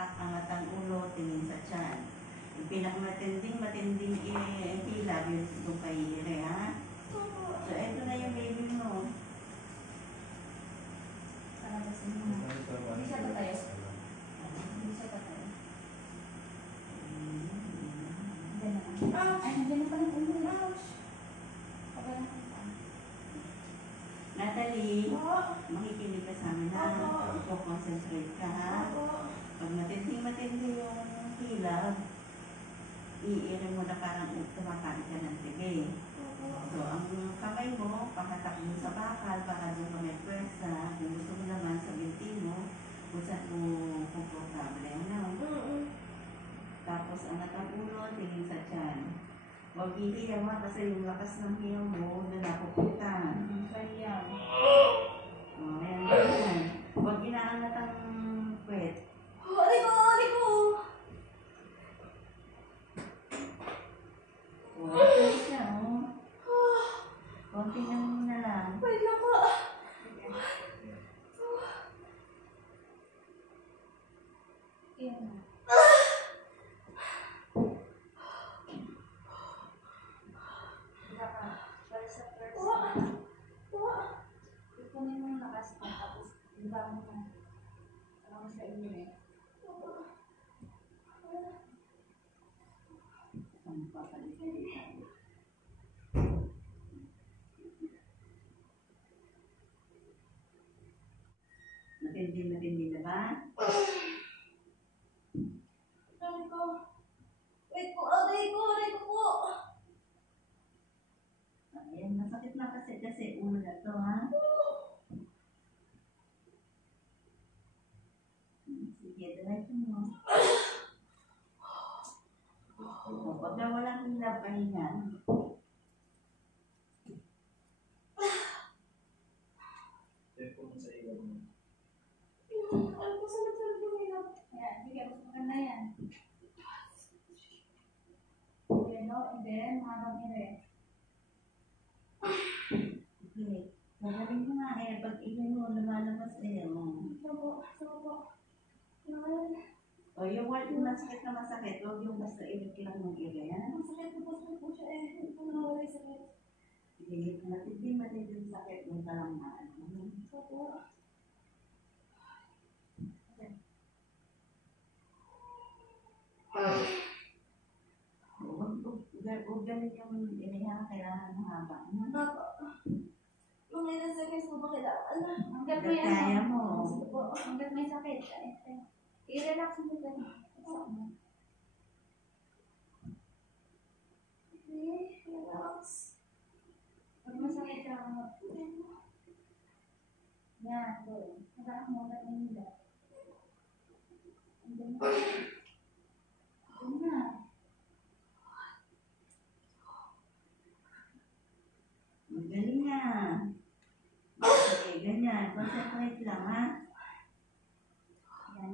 angat ang ulo, tingin sa tiyan. Yung pinakamatinding hila, yun doon kay Ire, ha? So, eto na yung baby mo. Palabasin mo na. Hindi siya tatayo. Hindi siya tatayo. Ay, nandiyan na pala yung ulo. Okay lang. Natalie, makikinig ka sa amin, ha? Concentrate ka, ha? Pag matindi yung hila, iirin mo na parang tumakain ka ng tige. So, ang kamay mo, pakatak mo sa bakal para doon ka may pwersa. Kung gusto mo naman sa binti mo, kung saan mo komportable, ano? Tapos, angat ang ulo, tingin sa tiyan. Huwag iiyaw ha, kasi yung lakas ng hiyaw mo, doon napupunta. Kaya. O, ayan. Huwag inaangat ang puwet. Aray ko! Ito siya, oh. Konti na muna lang. Wait lang po. Ayan na. Ipunin mo yung lakas mo, tapos iba mo na. Alam mo sa inyo eh. Ang papalitan. Matindi na ba? Aray ko. Wait po, aray ko po. Ayan, masakit na kasi ulo na to, ha? Sige, diretso mo. Pag na walang hila, pahinga. Alam ko, salit-salit yung hirap. Ayan, sige, mas maganda yan. Yellow, and then, habang ire. Okay. Magaling mo nga eh. Pag ihin mo, lumalabas eh. Sabo. O yung masakit na masakit, huwag yung basta ilit lang ng ire. Masakit po siya eh. Hindi po nawala yung sakit. Sige, matindi sakit yung talangaan. Sabo. Huwag ganun yung iniha, kailangan mahaba. Mga ilang seconds mo ba kailangan? Hanggat may Kaya mo. Hanggat may sakit. I-relax mo ba? Okay, relax. Pag masakit ka, yan, go. Hanggang mo na nila. Hanggang mo. Magaling nga. Okay, ganyan. Concentrate lang, ha?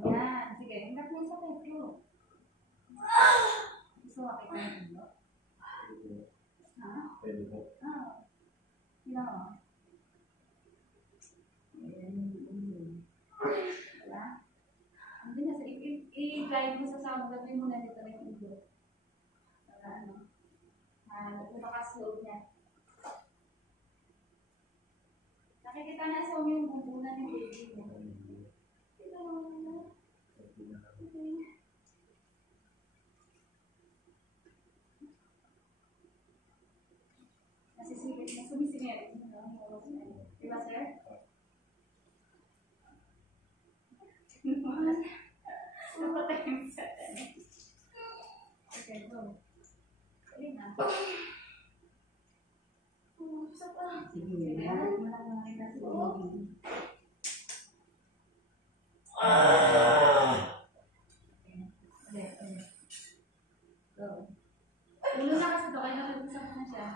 Yan. Sige, hanggat mo sa petro. Gusto ka kita ng ulo? Ha? Pwede po. No. Wala? Hindi na, i-drive mo sa sound, gawin mo na dito na yung ulo. Para ano? Nagpapakaslow niya. Nakikita na sa yung bumbunan ng baby mo. Kita mo na. Okay. Sumisingit. Diba, sir? Napatay yung satan. Okay, go. Sige na. Isa pa. Sige, lahat mo lang nakita sa baby. Go. Ulo na kasi ito, kaya nakag-usap na siya.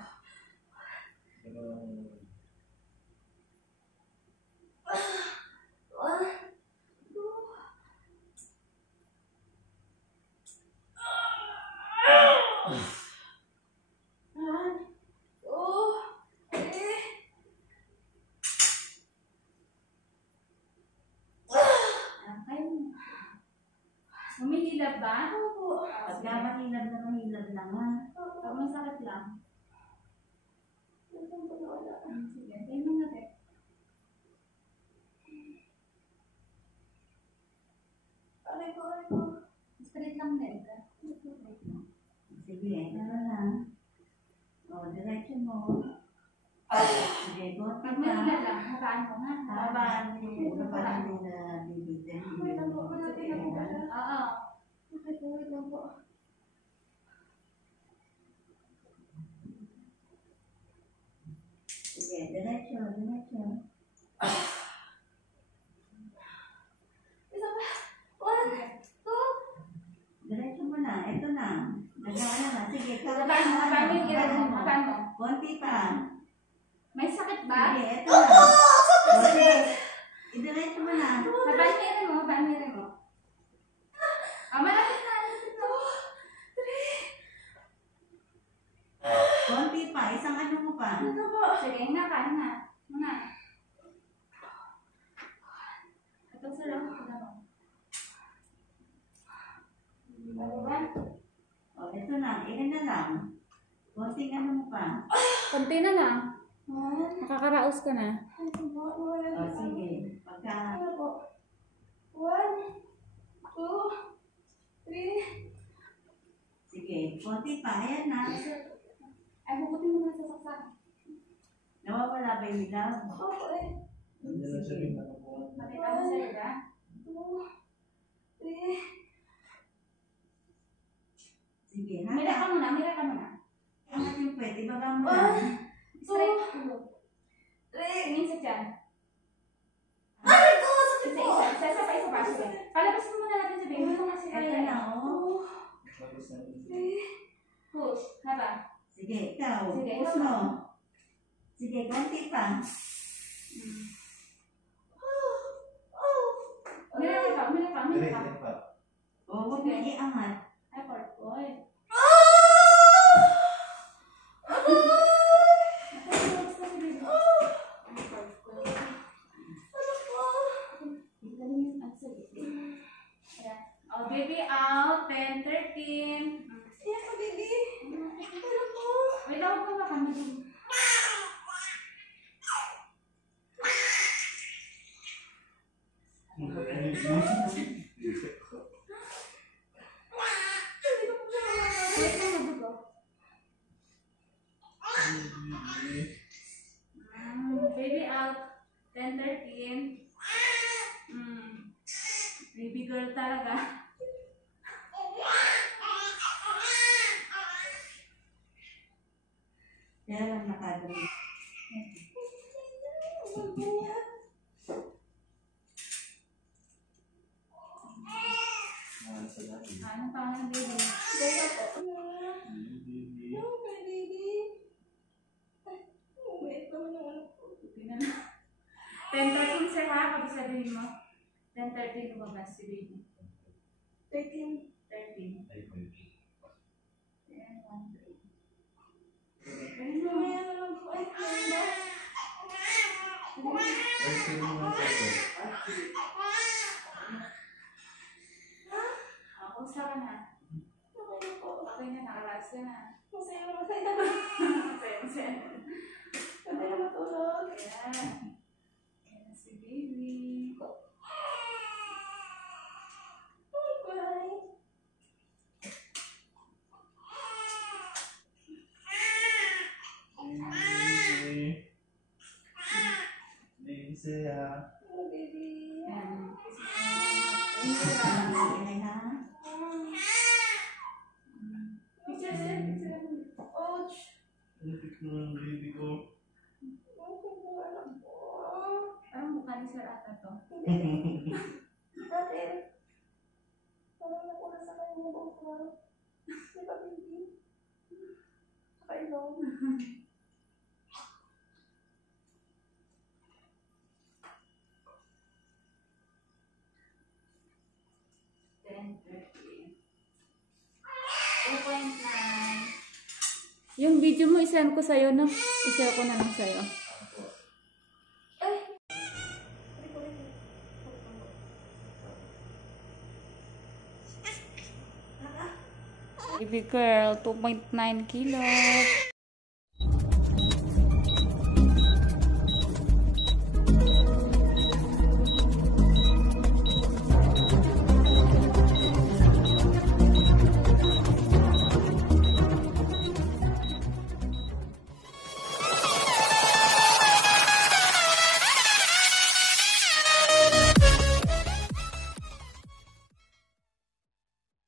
Mahilap ba? Opo. Pagka mahilab na nga. Pag may sakit lang. Nasaan po nawala? Sige, tayo mo natin. Aray ko. Straight lang din. Sige, ano lang. O, diretso mo. Sige, konti Pag pa. mahilap lang, habaan mo nga. Habaan nila bibitin. Wait lang po. Malapit na po pala. Oo. Okay po, wait lang po. Sige, diretso. Isa pa. 1, 2. Diretso mo na. Ito na. Nagawa na. Sige, Habaan mo yung gira mo. Habaan mo. konti pa. May sakit ba? Sige, ito na. Sige. Idiretso mo na. Habaan mo rin mo. Habaan mo rin mo. Malapit na. Konti pa. Isang ano mo pa. Ito po. Sige, hinga ka. Hinga. Ito sa lang. Ano ba? O, ito na. Ilan na lang. Konting ano mo pa. Konti na lang. 1. Nakakaraos ka na. Ito po. Nawala O, na. sige. Pagka... Ano po? 1, 2, 3. Sige, konti pa. Ayan na. Ay, hukutin mo na sa saksak. Nawawala ba yung ilaw? Opo eh. Nandiyan na siya rin nakapuan. Makita mo sa ida. 2, 3. Sige, Mira ka muna. Angat yung pwede. Baba mo 1, na. Straight ulo. 3. Tingin sa tiyan. Aray ko! Sakit po! Isa pa. Sige. Palabas mo muna natin sa baby. Hindi mo kasi Ito kaya. na, o. 2, Tapos na rin. 3. Push. Haba. Sige, ikaw. Sige, Push ikaw. mo. Sige, konti pa. Mira pa. Direct pa. O, huwag mo iangat. Ay, boy. Oh, baby out. 10, 13. Yes, baby. Ano po? Wait, ako pa kami. Wait lang, nabugo. Baby out. 10, 13. Baby girl talaga. Kaya lang nakadumi. Sa dati. Anong pangalan ng baby? Gaya po. Baby. No, my baby. Ay, wait naman yung ano po. Tingnan mo. 10, 13 sir ha, kapag sabihin mo. 10, 13 lumabas si baby. 13. 13. Ay, baby. 10, 1, 3. Mamaya na lang po. Ay, ganda. Ay, sino naman sa ito? Ako, saka na. Okay po. Okay na, nakalas ka na. Masaya na. Masaya. Ganda na matulog. Ayan. Ayan na si baby. Bye. Baby. Baby, ha? Hello, baby. Ayan. Ingay ha? Picture, sir. Picture. Ouch. Lupit mo ng baby ko. Okay po, anak po. Parang mukha ni sir ata to. Bakit? Parang nakuna sa kanya yung buhok ko. Di ba, baby? Kailan? Yung video mo, isend ko sa'yo, no? I-share ko na lang sa'yo. Ay! Baby girl, 2.9 kilos.